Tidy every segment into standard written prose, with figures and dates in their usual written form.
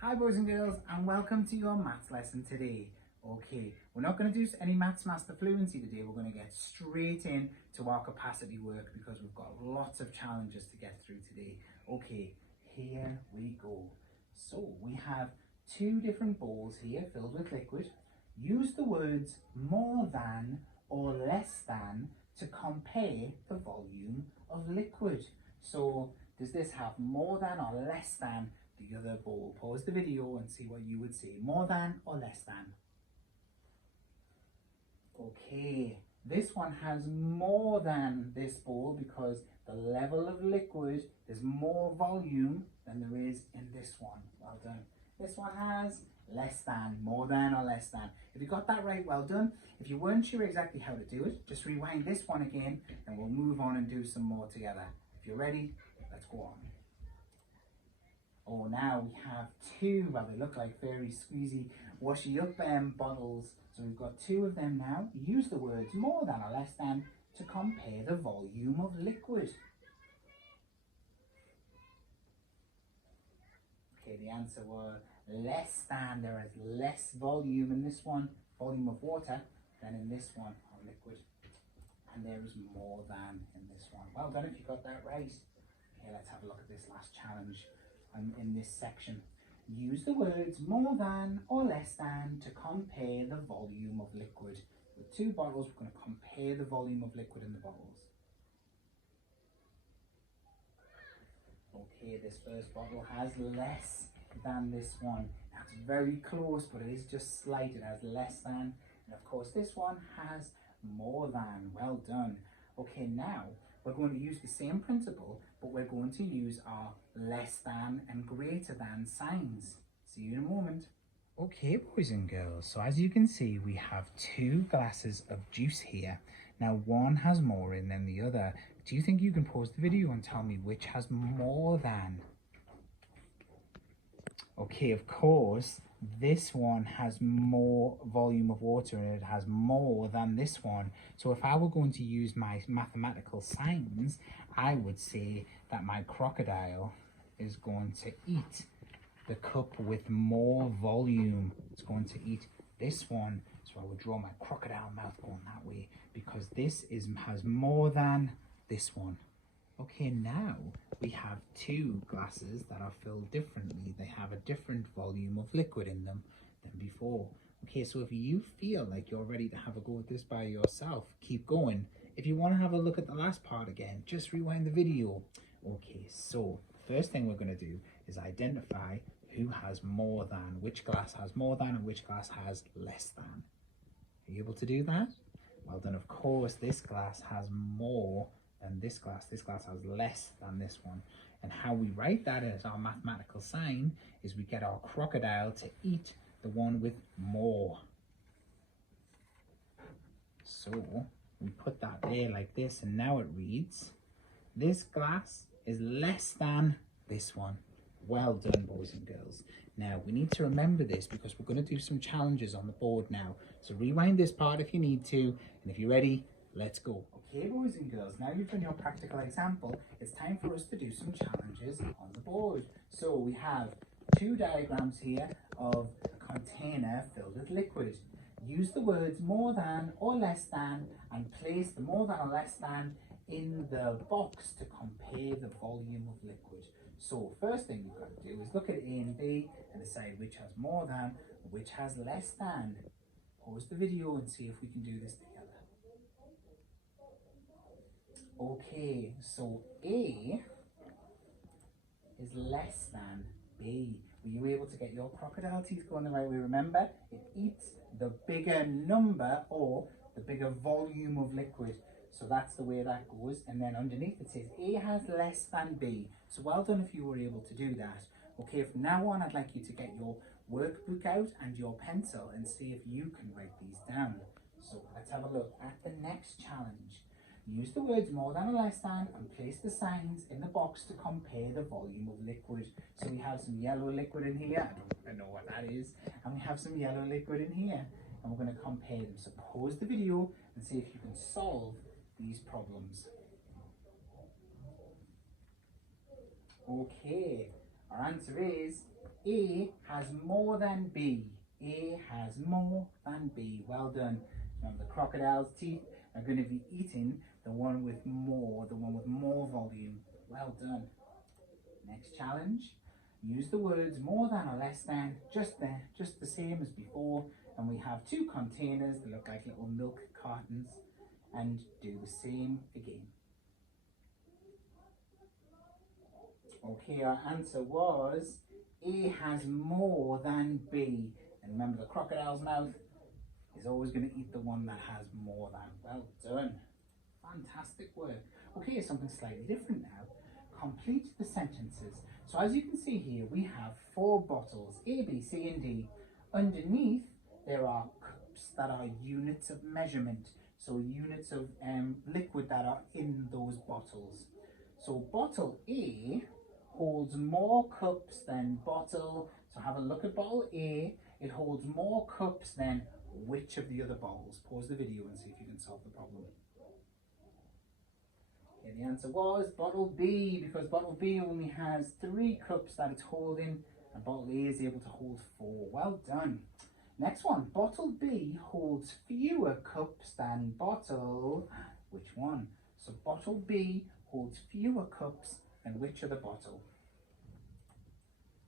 Hi boys and girls, and welcome to your maths lesson today. Okay, we're not going to do any Maths Master Fluency today. We're going to get straight in to our capacity work because we've got lots of challenges to get through today. Okay, here we go. So we have two different bowls here filled with liquid. Use the words more than or less than to compare the volume of liquid. So does this have more than or less than the other bowl? Pause the video and see what you would say. More than or less than? Okay, this one has more than this bowl because the level of liquid, there's more volume than there is in this one. Well done. This one has less than, more than or less than. If you got that right, well done. If you weren't sure exactly how to do it, just rewind this one again and we'll move on and do some more together. If you're ready, let's go on. Oh, now we have two, well, they look like very squeezy, washy up bottles. So we've got two of them now. Use the words more than or less than to compare the volume of liquid. Okay, the answer was less than. There is less volume in this one, volume of water, than in this one of liquid. And there is more than in this one. Well done if you got that right. Okay, let's have a look at this last challenge in this section. Use the words more than or less than to compare the volume of liquid. With two bottles, we're going to compare the volume of liquid in the bottles. Okay, this first bottle has less than this one. That's very close, but it is just slight. It has less than. And of course, this one has more than. Well done. Okay, now we're going to use the same principle, but we're going to use our less than and greater than signs. See you in a moment. Okay, boys and girls, so as you can see, we have two glasses of juice here. Now, one has more in than the other. Do you think you can pause the video and tell me which has more than? Okay, of course, this one has more volume of water and it has more than this one. So if I were going to use my mathematical signs, I would say that my crocodile is going to eat the cup with more volume. It's going to eat this one. So I would draw my crocodile mouth going that way because this has more than this one. Okay, now we have two glasses that are filled differently. They have a different volume of liquid in them than before. Okay, so if you feel like you're ready to have a go at this by yourself, keep going. If you want to have a look at the last part again, just rewind the video. Okay, so first thing we're going to do is identify who has more than, which glass has more than and which glass has less than. Are you able to do that? Well then, of course, this glass has more than this glass. This glass has less than this one. And how we write that as our mathematical sign is we get our crocodile to eat the one with more. So we put that there like this, and now it reads, this glass is less than this one. Well done, boys and girls. Now, we need to remember this because we're going to do some challenges on the board now. So rewind this part if you need to, and if you're ready, let's go. Okay, boys and girls, now you've done your practical example, it's time for us to do some challenges on the board. So we have two diagrams here of a container filled with liquid. Use the words more than or less than and place the more than or less than in the box to compare the volume of liquid. So first thing you've got to do is look at A and B and decide which has more than and which has less than. Pause the video and see if we can do this together. Okay, so A is less than B. Were you able to get your crocodile teeth going the right way? Remember, it eats the bigger number or the bigger volume of liquid. So that's the way that goes. And then underneath it says A has less than B. So well done if you were able to do that. Okay, from now on, I'd like you to get your workbook out and your pencil and see if you can write these down. So let's have a look at the next challenge. Use the words more than or less than and place the signs in the box to compare the volume of liquid. So we have some yellow liquid in here. I don't know what that is. And we have some yellow liquid in here. And we're going to compare them. So pause the video and see if you can solve these problems. Okay, our answer is A has more than B. A has more than B. Well done. Remember, the crocodile's teeth are going to be eating the one with more volume. Well done. Next challenge. Use the words more than or less than, just the same as before. And we have two containers that look like little milk cartons. And do the same again. Okay, our answer was A has more than B. And remember, the crocodile's mouth is always going to eat the one that has more than. Well done. Fantastic work. Okay, something slightly different now. Complete the sentences. So as you can see here, we have 4 bottles, A, B, C, and D. Underneath, there are cups that are units of measurement. So units of liquid that are in those bottles. So bottle A holds more cups than bottle. So have a look at bottle A. It holds more cups than which of the other bottles? Pause the video and see if you can solve the problem. Okay, the answer was bottle B, because bottle B only has 3 cups that it's holding, and bottle A is able to hold 4. Well done. Next one, bottle B holds fewer cups than bottle, which one? So bottle B holds fewer cups than which other bottle?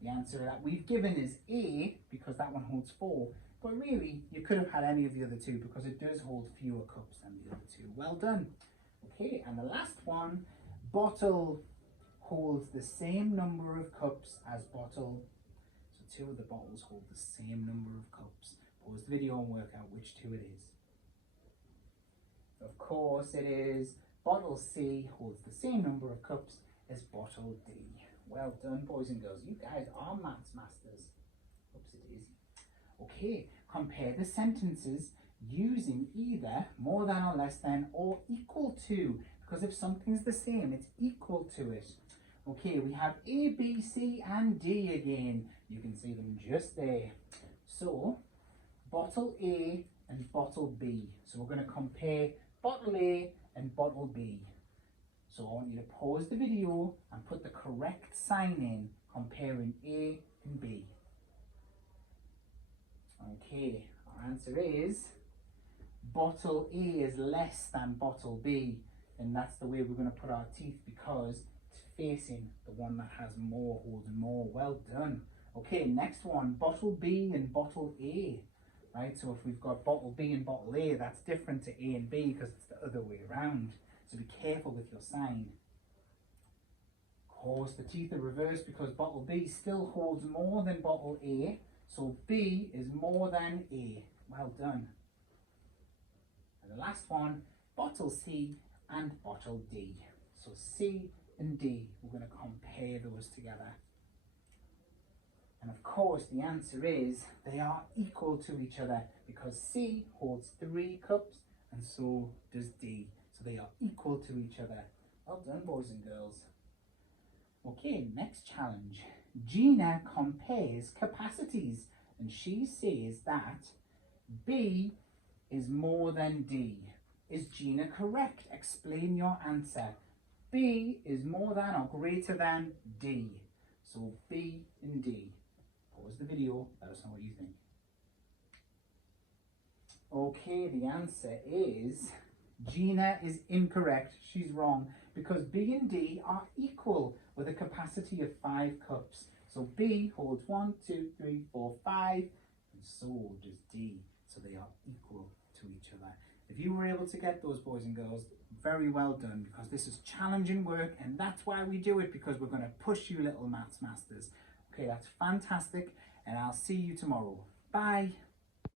The answer that we've given is A, because that one holds 4. But really, you could have had any of the other 2 because it does hold fewer cups than the other 2. Well done. Okay, and the last one, bottle holds the same number of cups as bottle. So 2 of the bottles hold the same number of cups. Pause the video and work out which 2 it is. Of course, it is bottle C holds the same number of cups as bottle D. Well done, boys and girls. You guys are maths masters. Oopsie-daisy. Okay, compare the sentences using either more than or less than or equal to, because if something's the same, it's equal to it. Okay, we have A, B, C, and D again. You can see them just there. So, bottle A and bottle B. So we're going to compare bottle A and bottle B. So I want you to pause the video and put the correct sign in, comparing A and B. Okay, our answer is bottle A is less than bottle B, and that's the way we're going to put our teeth because it's facing the one that has more, holds more. Well done. Okay, next one, bottle B and bottle A. Right, so if we've got bottle B and bottle A, that's different to A and B because it's the other way around. So be careful with your sign. Of course, the teeth are reversed because bottle B still holds more than bottle A. So B is more than A. Well done. And the last one, bottle C and bottle D. So C and D, we're going to compare those together. And of course, the answer is they are equal to each other because C holds 3 cups and so does D. So they are equal to each other. Well done, boys and girls. Okay, next challenge. Gina compares capacities and she says that B is more than D. Is Gina correct? Explain your answer. B is more than or greater than D. So B and D. Pause the video, let us know what you think. Okay, the answer is Gina is incorrect. She's wrong because B and D are equal with a capacity of 5 cups. So B holds 1, 2, 3, 4, 5, and so does D. So they are equal to each other. If you were able to get those, boys and girls, very well done, because this is challenging work and that's why we do it, because we're going to push you little maths masters. Okay, that's fantastic, and I'll see you tomorrow. Bye.